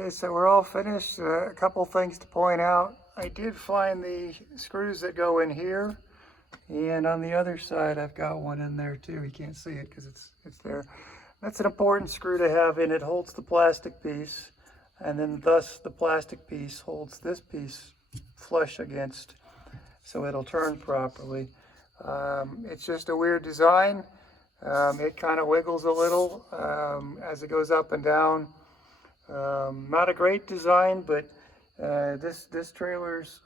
Okay, so we're all finished. A couple things to point out. I did find the screws that go in here, and on the other side I've got one in there too. You can't see it because it's there. That's an important screw to have in. It holds the plastic piece, and then thus the plastic piece holds this piece flush against, so it'll turn properly. It's just a weird design. It kind of wiggles a little as it goes up and down. Not a great design, but this trailer's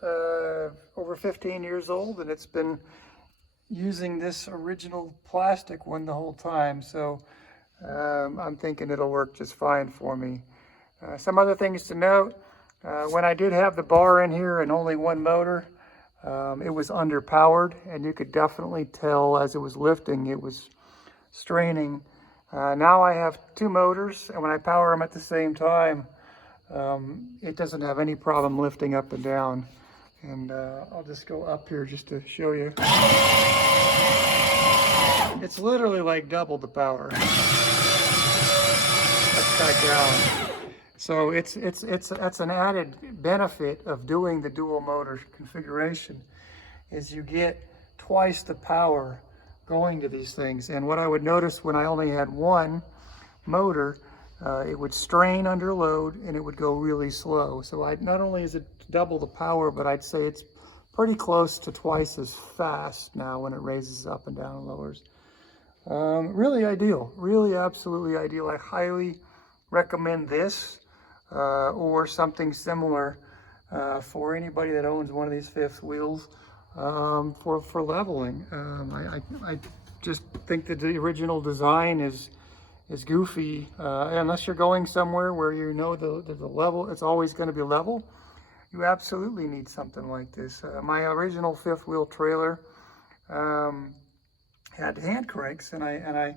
over 15 years old, and it's been using this original plastic one the whole time, so I'm thinking it'll work just fine for me. Some other things to note: when I did have the bar in here and only one motor, it was underpowered, and you could definitely tell as it was lifting it was straining. Now I have two motors, and when I power them at the same time, it doesn't have any problem lifting up and down. And I'll just go up here just to show you. It's literally like double the power. Upside down. So that's an added benefit of doing the dual motor configuration, is you get twice the power going to these things. And what I would notice when I only had one motor, it would strain under load and it would go really slow. So not only is it double the power, but I'd say it's pretty close to twice as fast now when it raises up and down and lowers. Really ideal, really absolutely ideal. I highly recommend this or something similar for anybody that owns one of these fifth wheels for leveling. I just think that the original design is goofy. Unless you're going somewhere where you know the level, it's always going to be level. You absolutely need something like this. My original fifth wheel trailer had hand cranks, and it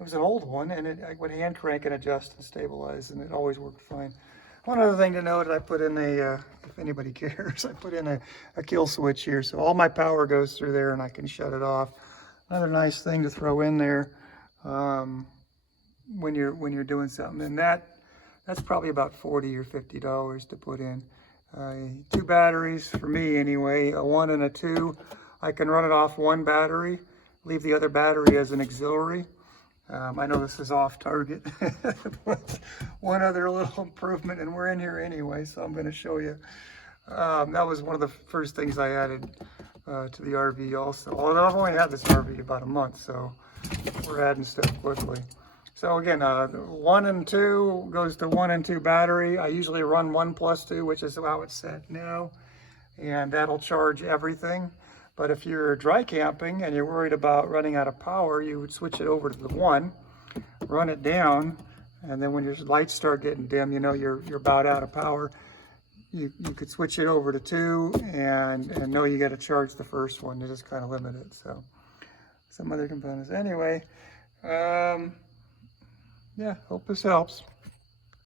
was an old one, and I would hand crank and adjust and stabilize, and it always worked fine. One other thing to note, I put in if anybody cares, I put in a kill switch here, so all my power goes through there and I can shut it off. Another nice thing to throw in there when you're doing something, and that's probably about $40 or $50 to put in. Two batteries for me anyway, a 1 and a 2. I can run it off one battery, leave the other battery as an auxiliary. I know this is off target, but one other little improvement, and we're in here anyway, so I'm going to show you. That was one of the first things I added to the RV also. Although I've only had this RV about a month, so we're adding stuff quickly. So again, 1 and 2 goes to 1 and 2 battery. I usually run 1 plus 2, which is how it's set now, and that'll charge everything. But if you're dry camping and you're worried about running out of power, you would switch it over to the 1, run it down, and then when your lights start getting dim, you know you're about out of power. You could switch it over to 2 and know you got to charge the first one to just kind of limit it. So some other components. Anyway, yeah, hope this helps.